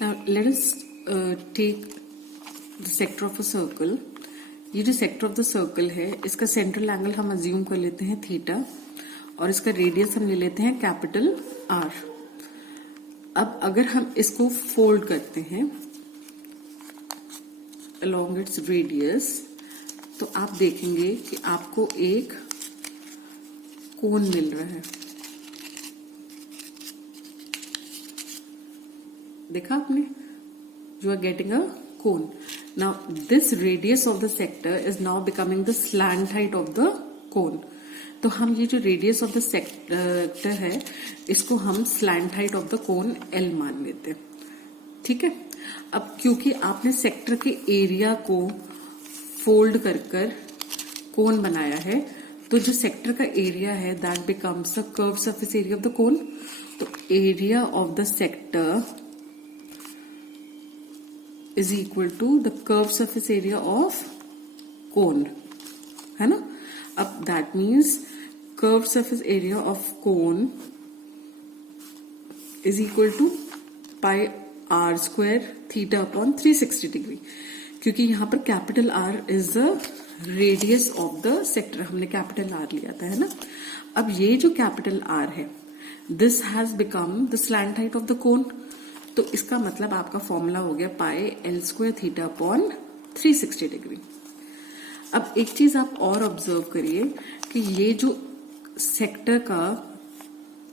Now let us take the sector of a circle. ये जो sector of the circle है इसका central angle हम अज्यूम कर लेते हैं थीटा और इसका रेडियस हम ले लेते हैं कैपिटल आर। अब अगर हम इसको फोल्ड करते हैं along its रेडियस तो आप देखेंगे कि आपको एक कोन मिल रहा है। देखा आपने? You are getting a cone. Now this radius of the sector is now becoming the slant height of the cone. तो हम ये जो रेडियस ऑफ द सेक्टर है इसको हम slant height of the cone L मान लेते हैं। ठीक है, अब क्योंकि आपने सेक्टर के एरिया को फोल्ड कर कर कोन बनाया है तो जो सेक्टर का एरिया है that becomes the curve surface area of the cone. तो area of the sector is equal to the curved surface area of cone, है ना? अब that means curved surface area of cone is equal to pi r square theta upon 360 degree, क्योंकि यहाँ पर capital R is the radius of the sector, हमने capital R लिया था, है ना? अब ये जो कैपिटल R है this has become the slant height of the cone, तो इसका मतलब आपका फॉर्मूला हो गया pi L square theta upon 360 degree. अब एक चीज आप और ऑब्जर्व करिए कि ये जो सेक्टर का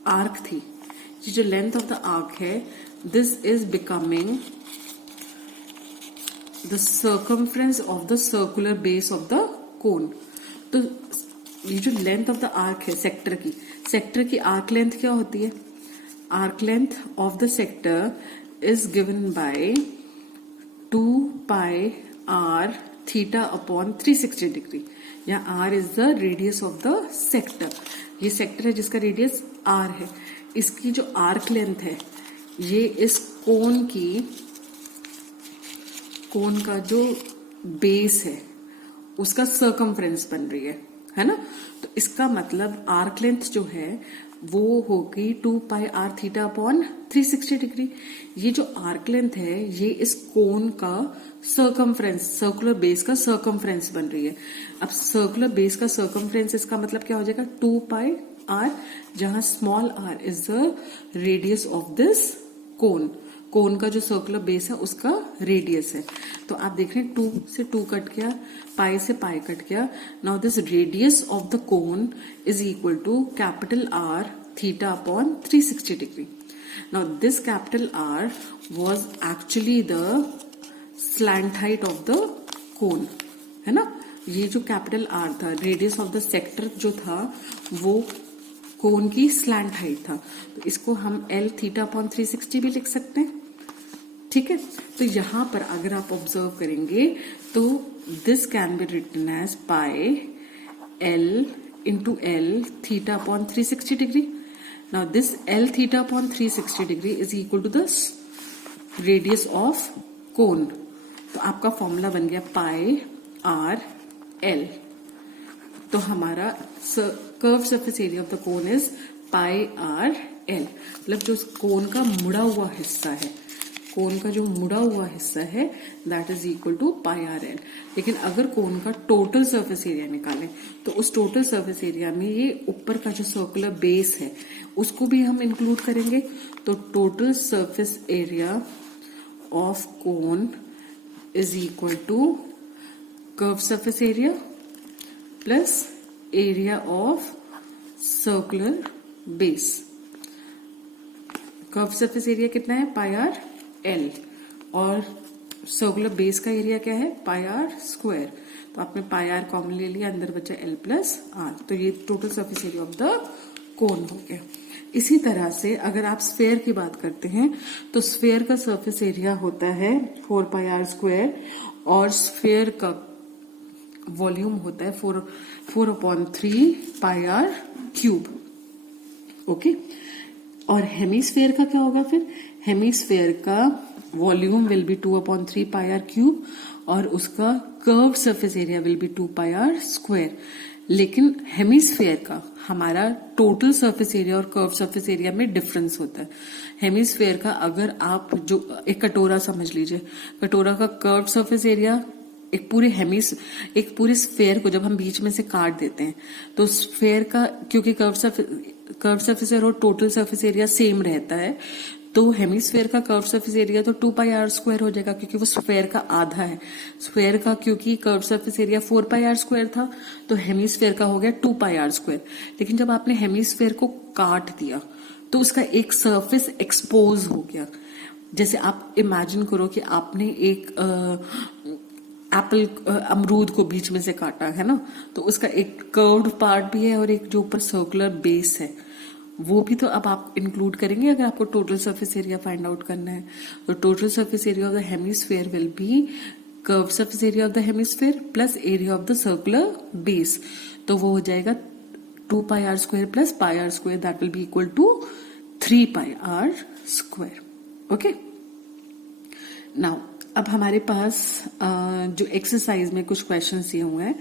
आर्क थी, ये जो लेंथ ऑफ द आर्क है, this is becoming the circumference of the circular base of the cone. तो ये जो लेंथ ऑफ द आर्क है सेक्टर की आर्क लेंथ क्या होती है? Arc length of the sector is given by 2 pi r theta upon 360 degree, या r is the radius of the sector। ये सेक्टर है जिसका रेडियस r है, इसकी जो आर्क लेंथ है ये इस कोन का जो बेस है उसका सर्कमफ्रेंस बन रही है ना? तो इसका मतलब आर्क लेंथ जो है वो होगी 2 pi are theta upon 360 degree. ये जो आर्क लेंथ है ये इस कोन का सर्कमफ्रेंस, सर्कुलर बेस का सर्कमफ्रेंस बन रही है। अब सर्कुलर बेस का सर्कमफ्रेंस इसका मतलब क्या हो जाएगा? 2 पाई आर, जहां small R is the radius of this cone का जो सर्कुलर बेस है उसका रेडियस है। तो आप देख रहे हैं 2 से 2 कट गया, पाई से पाई कट गया। Now this radius of the cone is equal to capital R theta upon 360 degree. Now this capital R was actually the slant height of the cone, है ना? ये जो कैपिटल आर था, radius of the sector जो था वो कोन की slant height था, तो इसको हम L थीटा अपॉन 360 भी लिख सकते हैं। ठीक है, तो यहां पर अगर आप ऑब्जर्व करेंगे तो this can be written as pi L into L theta upon 360 degree. Now this L theta upon 360 degree is equal to this radius of cone. तो आपका फॉर्मूला बन गया पाई आर L। तो हमारा curve surface area of the cone is pi R L, मतलब जो कोन का मुड़ा हुआ हिस्सा है, कोन का जो मुड़ा हुआ हिस्सा है that is equal to pi R L. लेकिन अगर कोन का टोटल सरफेस एरिया निकालें तो उस टोटल सरफेस एरिया में ये ऊपर का जो सर्कुलर बेस है उसको भी हम इंक्लूड करेंगे। तो total surface area of cone is equal to curve surface area plus area of circular base. Curve surface area कितना है? पाई आर एल, और सर्कुलर बेस का एरिया क्या है? Pi R square. तो आपने पाई आर कॉमन ले लिया, अंदर बचा L प्लस आर, तो ये total surface area of the कोन हो गया। इसी तरह से अगर आप स्फेयर की बात करते हैं तो स्फेयर का सरफेस एरिया होता है 4 पाई आर स्क्वायर और स्फेयर का वॉल्यूम होता है 4/3 पाई आर क्यूब। ओके, और हेमीस्फेयर का क्या होगा फिर? हेमीस्फेयर का volume will be 2/3 pi R cube और उसका curve surface area will be 2 pi R square. लेकिन हेमिस्फेयर का हमारा टोटल सरफेस एरिया और कर्व सरफेस एरिया में डिफरेंस होता है। हेमिस्फेयर का अगर आप जो एक कटोरा समझ लीजिए, कटोरा का कर्व सरफेस एरिया एक पूरे स्फेयर को जब हम बीच में से काट देते हैं तो स्फेयर का, क्योंकि कर्व सरफेस एरिया और टोटल सरफेस एरिया सेम रहता है, तो हेमिस्फेयर का कर्व सरफेस एरिया तो 2πr² हो जाएगा, क्योंकि वो स्फेयर का आधा है। स्फेयर का क्योंकि कर्व सरफेस एरिया 4πr² था, तो हेमिस्फेयर का हो गया 2πr²। लेकिन जब आपने हेमिस्फेयर को काट दिया तो उसका एक सरफेस एक्सपोज हो गया। जैसे आप इमेजिन करो कि आपने एक अमरूद को बीच में से काटा है ना, तो उसका एक कर्व्ड पार्ट भी है और एक जो ऊपर सर्कुलर बेस है वो भी तो अब आप इंक्लूड करेंगे अगर आपको total surface area find out करना है। तो total surface area of the hemisphere will be curve surface area of the hemisphere plus area of the circular base, तो वो हो जाएगा 2πr² plus πr², that will be equal to 3πr²। Okay, now अब हमारे पास जो exercise में कुछ questions दिए हुए हैं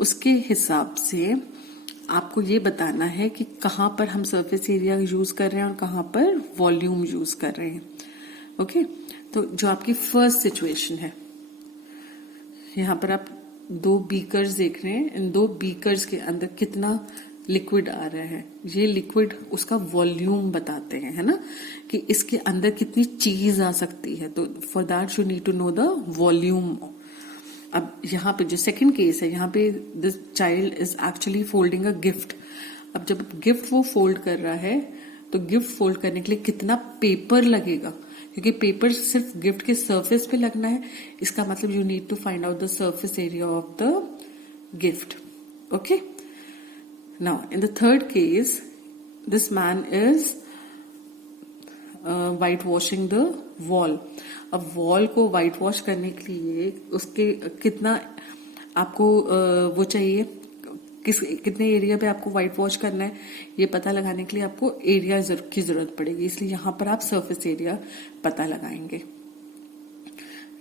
उसके हिसाब से आपको ये बताना है कि कहाँ पर हम सरफेस एरिया यूज कर रहे हैं और कहाँ पर वॉल्यूम यूज कर रहे हैं। ओके, तो जो आपकी फर्स्ट सिचुएशन है, यहाँ पर आप 2 बीकर्स देख रहे हैं। इन 2 बीकर्स के अंदर कितना लिक्विड आ रहा है, ये लिक्विड उसका वॉल्यूम बताते हैं, है ना, कि इसके अंदर कितनी चीज आ सकती है। तो for that you need to know the volume. अब यहाँ पे जो सेकंड केस है, यहाँ पे this child is actually folding a gift. अब जब गिफ्ट वो फोल्ड कर रहा है तो गिफ्ट फोल्ड करने के लिए कितना पेपर लगेगा, क्योंकि पेपर सिर्फ गिफ्ट के सरफेस पे लगना है। इसका मतलब you need to find out the surface area of the gift. Okay, now in the third case this man is white washing the wall. अब वॉल को व्हाइट वॉश करने के लिए उसके कितना आपको वो चाहिए, कितने एरिया पे आपको व्हाइट वॉश करना है, ये पता लगाने के लिए आपको एरिया की जरूरत पड़ेगी। इसलिए यहां पर आप सरफेस एरिया पता लगाएंगे।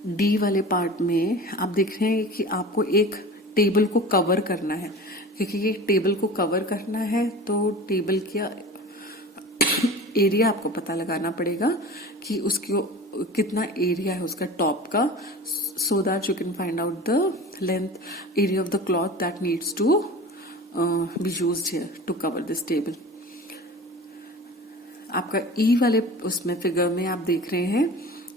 डी वाले पार्ट में आप देख रहे हैं कि आपको एक टेबल को कवर करना है, क्योंकि ये टेबल को कवर करना है तो टेबल का एरिया आपको पता लगाना पड़ेगा कि उसको कितना एरिया है उसका टॉप का, so that you can find out the length area of the cloth that needs to be used here to cover this table. आपका ई वाले उसमें फिगर में आप देख रहे हैं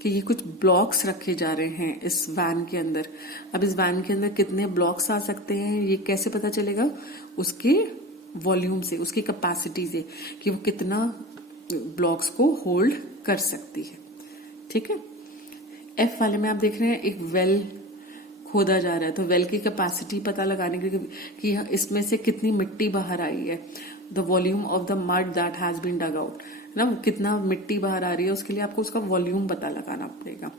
कि ये कुछ ब्लॉक्स रखे जा रहे हैं इस वैन के अंदर। अब इस वैन के अंदर कितने ब्लॉक्स आ सकते हैं ये कैसे पता चलेगा, उसके वॉल्यूम से, उसकी कैपेसिटी से, कि वो कितना ब्लॉक्स को होल्ड कर सकती है। ठीक है, एफ वाले में आप देख रहे हैं एक वेल खोदा जा रहा है, तो वेल की कैपेसिटी पता लगाने के लिए कि इसमें से कितनी मिट्टी बाहर आई है, the volume of the mud that has been dug out, ना, कितना मिट्टी बाहर आ रही है, उसके लिए आपको उसका वॉल्यूम पता लगाना पड़ेगा।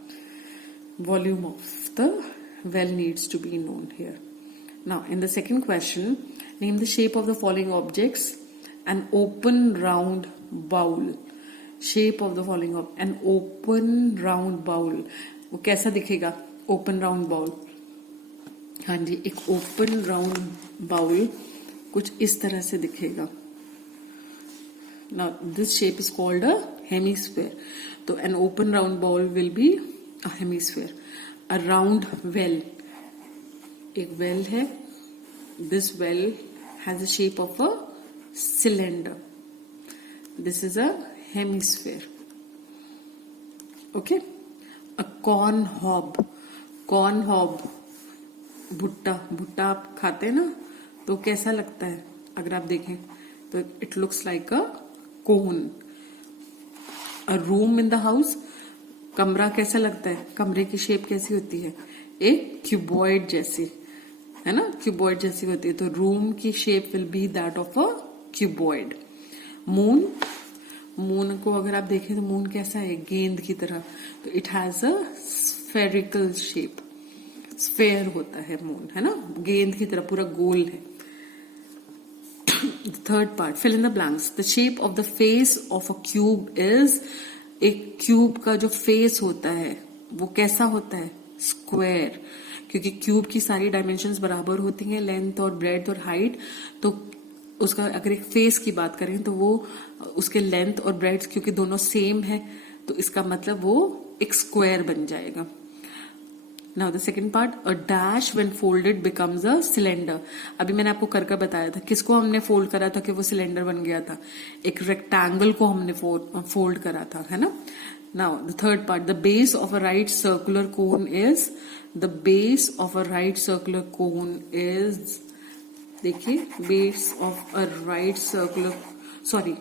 Volume of the well needs to be known here. Now in the second question, name the shape of the following objects, an open round bowl. Shape of the following of an open round bowl, वो कैसा दिखेगा open round bowl? हाँ जी, एक open round bowl कुछ इस तरह से दिखेगा। Now this shape is called a hemisphere. तो an open round bowl will be a hemisphere. A round well, एक well है, this well has a shape of a cylinder. This is a hemisphere. Okay. A corn hob, corn hob, भुट्टा आप खाते हैं ना, तो कैसा लगता है अगर आप देखें तो it looks like a cone. A room in the house, कमरा कैसा लगता है, कमरे की शेप कैसी होती है, एक क्यूबॉइड जैसी, है ना, क्यूबॉइड जैसी होती है, तो रूम की shape will be that of a cuboid. Moon, moon को अगर आप देखें तो मून कैसा है, गेंद की तरह, तो it has a spherical shape, sphere होता है मून, है ना, गेंद की तरह पूरा गोल है। Third part, fill in the blanks. The shape of the face of a cube is, एक क्यूब का जो फेस होता है वो कैसा होता है, स्क्वायर, क्योंकि क्यूब की सारी डायमेंशंस बराबर होती हैं, लेंथ और ब्रेड्थ और हाइट। तो उसका अगर एक फेस की बात करें तो वो उसके लेंथ और ब्रेड्थ क्योंकि दोनों सेम है, तो इसका मतलब वो एक स्क्वायर बन जाएगा। Now the second part, a dash when folded becomes a cylinder. अभी मैंने आपको कर बताया था किसको हमने फोल्ड करा था कि वो सिलेंडर बन गया था, एक रेक्टेंगल को हमने फोल्ड करा था, है ना। Now the third part, the base of a right circular cone is, the base of a right circular cone is, देखिए base of a right circular, sorry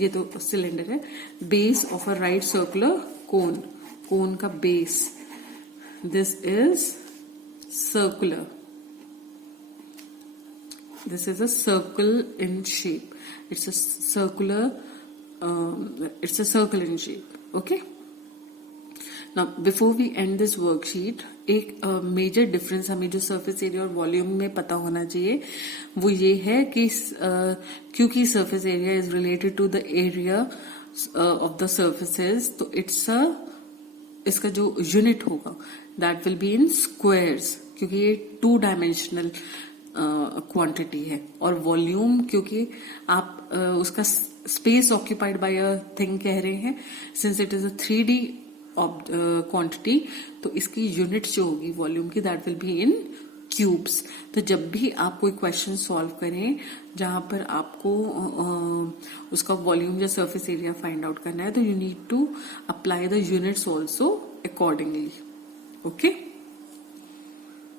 ये तो सिलेंडर है, base of a right circular cone, cone का base, this is circular, this is a circle in shape, it's a circular it's a circle in shape. Okay, now before we end this worksheet, एक major difference हमें जो surface area और volume में पता होना चाहिए वो ये है कि क्योंकि surface area is related to the area of the surfaces, तो इसका जो यूनिट होगा that will be in squares, क्योंकि ये 2 डायमेंशनल क्वांटिटी है। और वॉल्यूम क्योंकि आप उसका space occupied by a thing कह रहे हैं, since it is a 3D quantity, तो इसकी यूनिट जो होगी वॉल्यूम की that will be in cubes. तो जब भी आप कोई क्वेश्चन सॉल्व करें जहां पर आपको उसका वॉल्यूम या सरफेस एरिया फाइंड आउट करना है, तो you need to apply the units also accordingly. Okay.